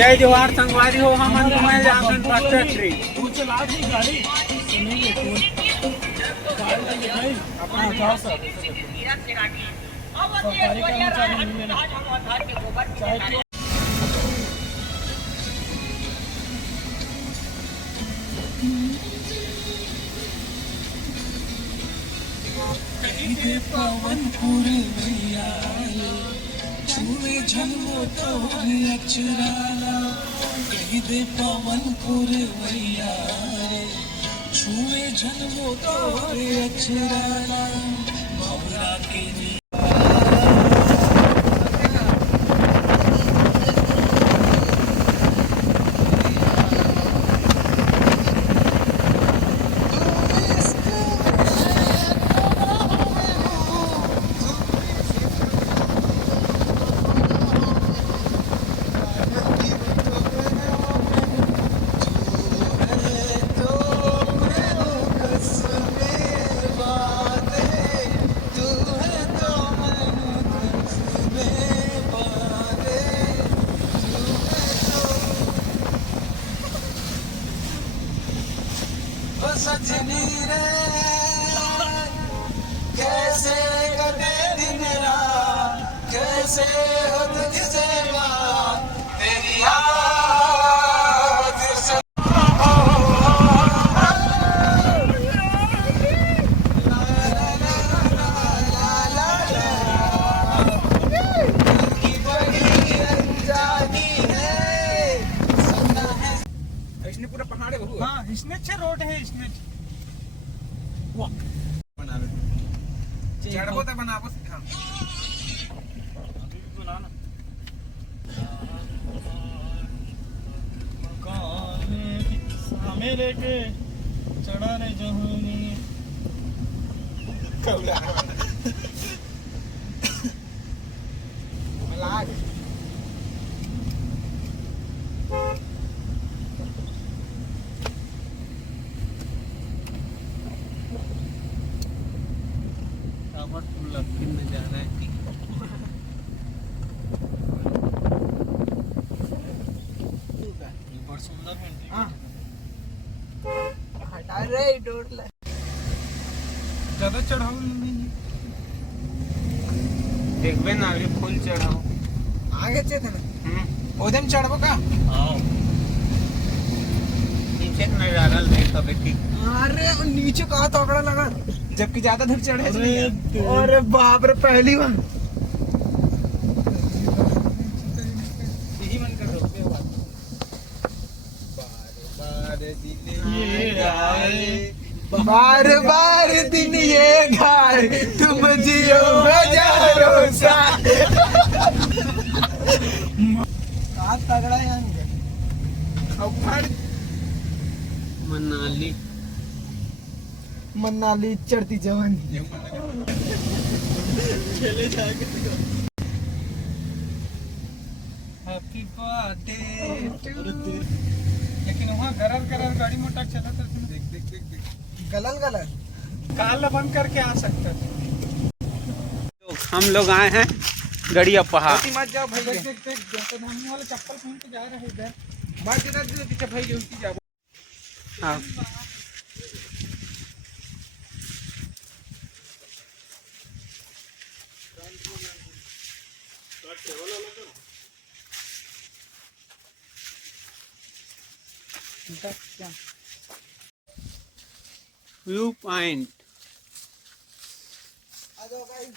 जय जवाहर संगवारी हो हम तुम्हें जासन फैक्ट्री चला दी गाड़ी सुनेंगे अपना जाओ सर सरकारी कर्मचारी मिले चाहे पवन पुरवैया छुए झलमो तोरे अक्षराला कही दे पवन पुरवैया छुए झलमो तोरे अक्षराला भवरा के सजनी रे कैसे कटे दिन रात कैसे हो तुझसे बात तेरी याद से इसने पूरा पहाड़ है बहु हाँ इसने अच्छे रोड है इसने बनावे चढ़बो त बनाबो सिखा मेरे के चढ़ा रे जहनी लाग में जा रहा है बहुत सुंदर है हटा रे डोर ले ज्यादा चढ़ाओ नहीं देखबे ना अभी फुल चढ़ाओ आगे चे थे ना ओदम चढ़बो का आओ नीचे नहीं डालल देख अबे ठीक अरे नीचे कहां तगड़ा लगा जबकि ज्यादा दूर चढ़े अरे बाप रे पहली बार यही मन कर रोकते हुआ बार बार दिन ये गाए तुम जियो हजारों साल हाथ तगड़ा है मनाली मनाली चढ़ती जवानी चले जाके हैप्पी बर्थडे लेकिन वहाँ गरल गरल गाड़ी मोटर चला था देख देख देख देख गलल गलल काल बंद करके आ सकते हम लोग आए हैं गड़िया पहाड़ मत जाओ भाई देख देख देख हम वाले चप्पल पहन के जा रहे हैं इधर मत इधर पीछे भाई उसकी जाओ हाँ व्यू पॉइंट आ जाओ गाइस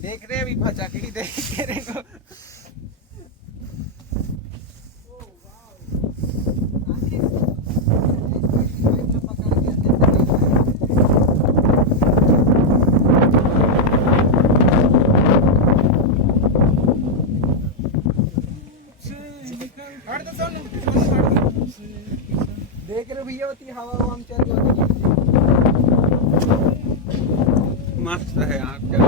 देख रहे अभी भचाकड़ी देख रहे को मस्त है यहाँ क्या।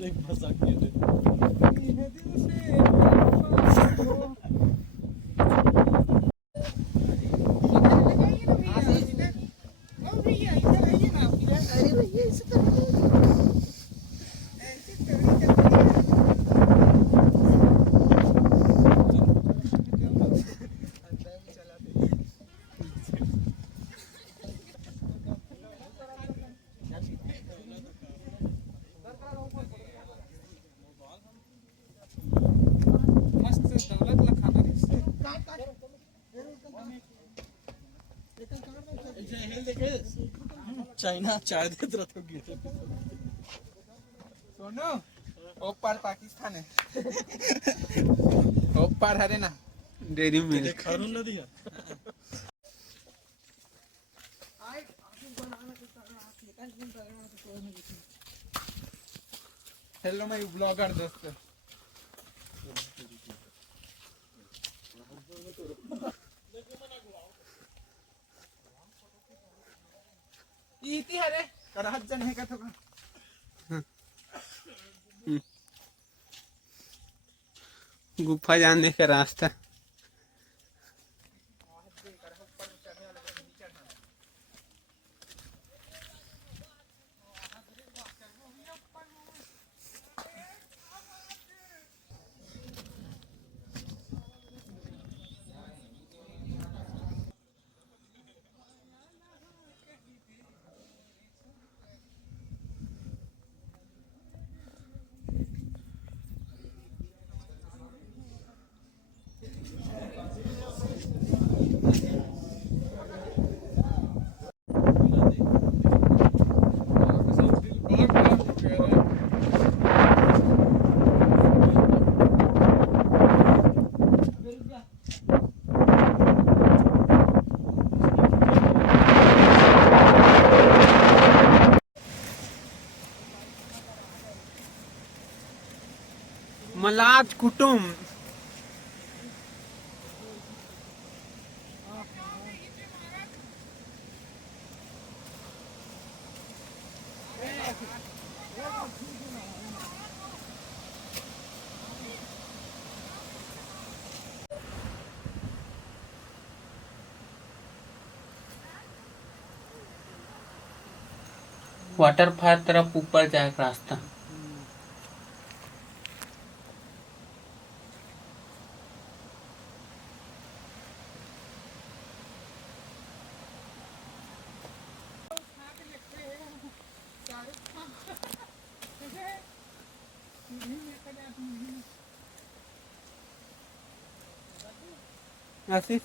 देख फंसा के दे। मस्त दौलतला खाना दिसते. चाइना चाय देत राहतो घेतो. सोनू ओक पार पाकिस्तान है. ओक पार हरे ना डेरी मिल्क. खारून ना दिया. हेलो माय ब्लॉगर दोस्त. इती हरे कराहत जन है का तो गुफा जाने का रास्ता. मलाज कुटुंब. वाटरफॉल तरफ ऊपर जाए रास्ता. आसिफ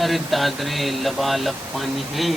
अरे दादरे लबालब पानी है.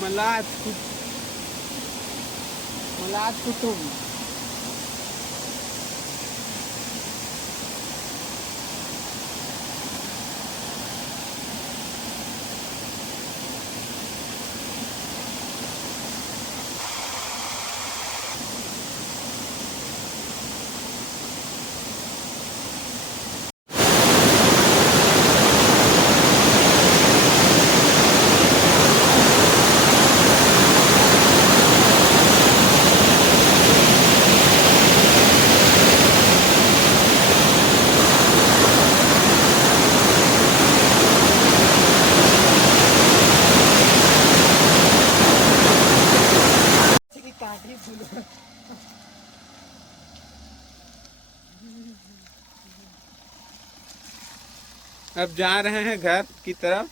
मलाज कुटुंब. अब जा रहे हैं घर की तरफ।